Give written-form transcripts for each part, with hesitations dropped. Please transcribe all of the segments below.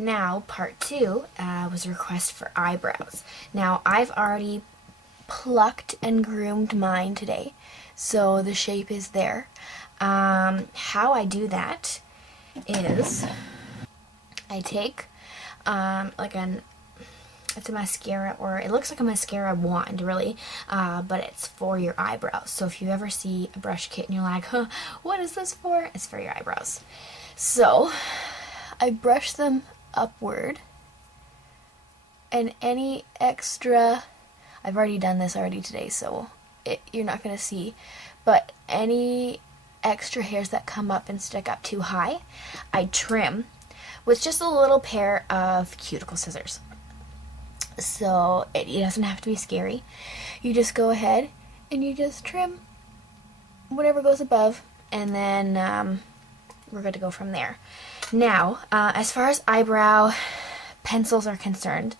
Now, part two was a request for eyebrows. Now, I've already plucked and groomed mine today, so the shape is there. How I do that is I take it's a mascara, or it looks like a mascara wand, really, but it's for your eyebrows. So if you ever see a brush kit and you're like, huh, what is this for? It's for your eyebrows. So I brush them upward, and any extra, I've already done this already today, so you're not going to see, but any extra hairs that come up and stick up too high, I trim with just a little pair of cuticle scissors. So it doesn't have to be scary. You just go ahead and you just trim whatever goes above, and then we're good to go from there. Now, as far as eyebrow pencils are concerned,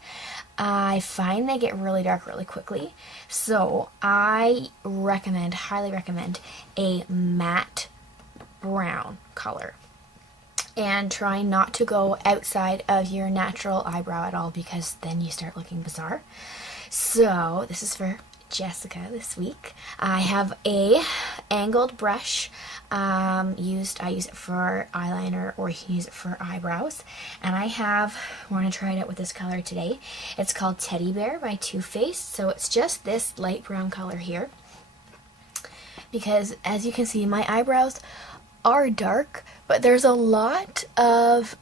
I find they get really dark really quickly. So I highly recommend a matte brown color. And try not to go outside of your natural eyebrow at all, because then you start looking bizarre. So this is for Jessica this week. I have a angled brush. I use it for eyeliner, or you can use it for eyebrows. And I want to try it out with this color today. It's called Teddy Bear by Too Faced. So it's just this light brown color here. Because as you can see, my eyebrows are dark, but there's a lot of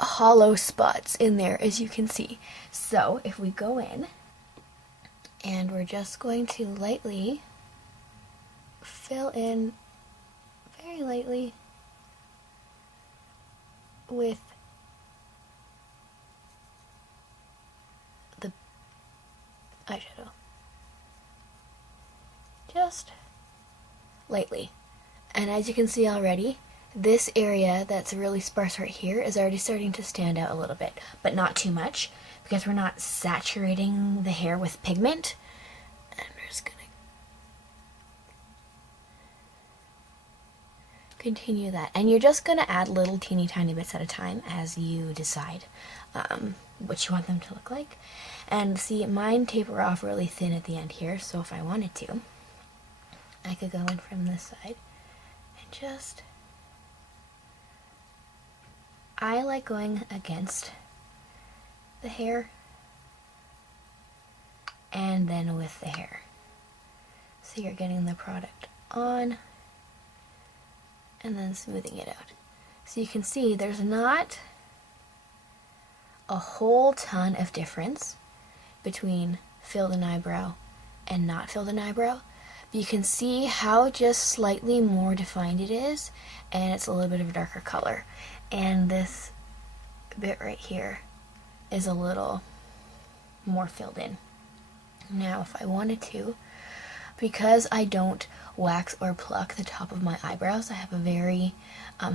hollow spots in there, as you can see. So if we go in, and we're just going to lightly fill in, very lightly, with the eyeshadow. Just lightly. And as you can see already, this area that's really sparse right here is already starting to stand out a little bit, but not too much, because we're not saturating the hair with pigment. And we're just gonna continue that. And you're just gonna add little teeny tiny bits at a time as you decide what you want them to look like. And see, mine taper off really thin at the end here, so if I wanted to, I could go in from this side. Just, I like going against the hair and then with the hair. So you're getting the product on and then smoothing it out. So you can see there's not a whole ton of difference between filled in eyebrow and not filled in eyebrow. You can see how just slightly more defined it is, and it's a little bit of a darker color. And this bit right here is a little more filled in. Now, if I wanted to, because I don't wax or pluck the top of my eyebrows, I have a very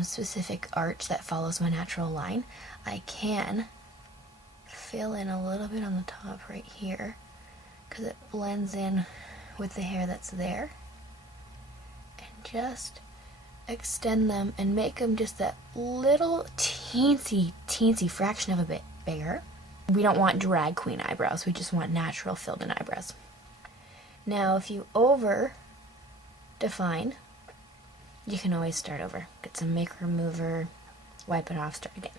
specific arch that follows my natural line, I can fill in a little bit on the top right here, because it blends in with the hair that's there, and just extend them and make them just that little teensy fraction of a bit bigger. We don't want drag queen eyebrows, we just want natural filled in eyebrows. Now if you over define, you can always start over. Get some makeup remover, wipe it off, start again.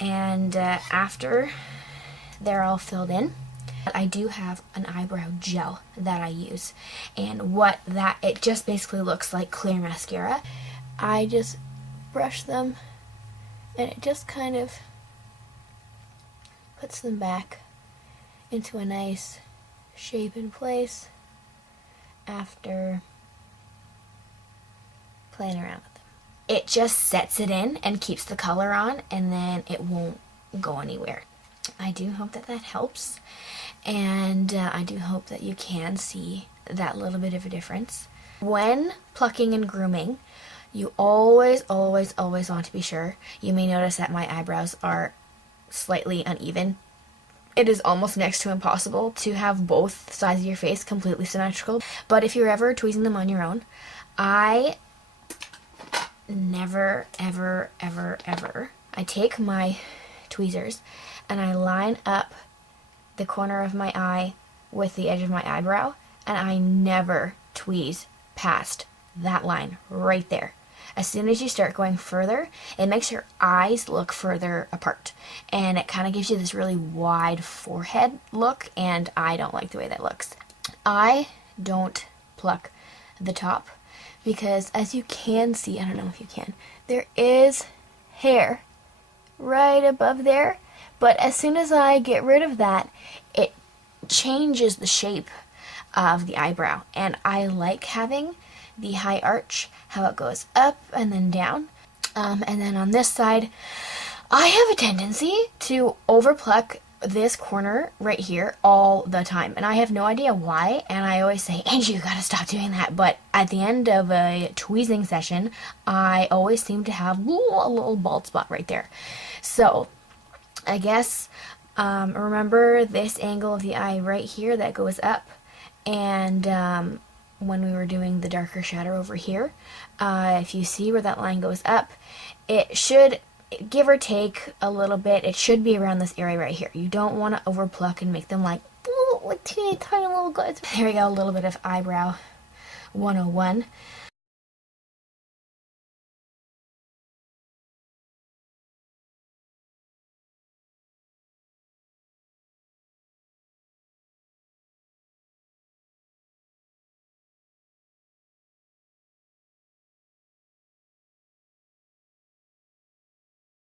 And after they're all filled in, I do have an eyebrow gel that I use, and it just basically looks like clear mascara. I just brush them, and it just kind of puts them back into a nice shape in place after playing around with them. It just sets it in and keeps the color on, and then it won't go anywhere. I do hope that helps, and I do hope that you can see that little bit of a difference. When plucking and grooming, you always want to be sure. You may notice that my eyebrows are slightly uneven. It is almost next to impossible to have both sides of your face completely symmetrical, but if you're ever tweezing them on your own, I never, ever, I take my tweezers and I line up the corner of my eye with the edge of my eyebrow, and I never tweeze past that line right there. As soon as you start going further, it makes your eyes look further apart, and it kind of gives you this really wide forehead look, and I don't like the way that looks. I don't pluck the top because, as you can see, I don't know if you can, there is hair right above there, but as soon as I get rid of that, it changes the shape of the eyebrow, and I like having the high arch, how it goes up and then down. And then on this side, I have a tendency to overpluck this corner right here all the time, and I have no idea why, and I always say, Angie, you gotta stop doing that, but at the end of a tweezing session, I always seem to have a little bald spot right there. So I guess remember this angle of the eye right here that goes up, and when we were doing the darker shadow over here, if you see where that line goes up, it should, give or take a little bit, it should be around this area right here. You don't want to overpluck and make them like teeny tiny little guys. There we go, a little bit of eyebrow 101.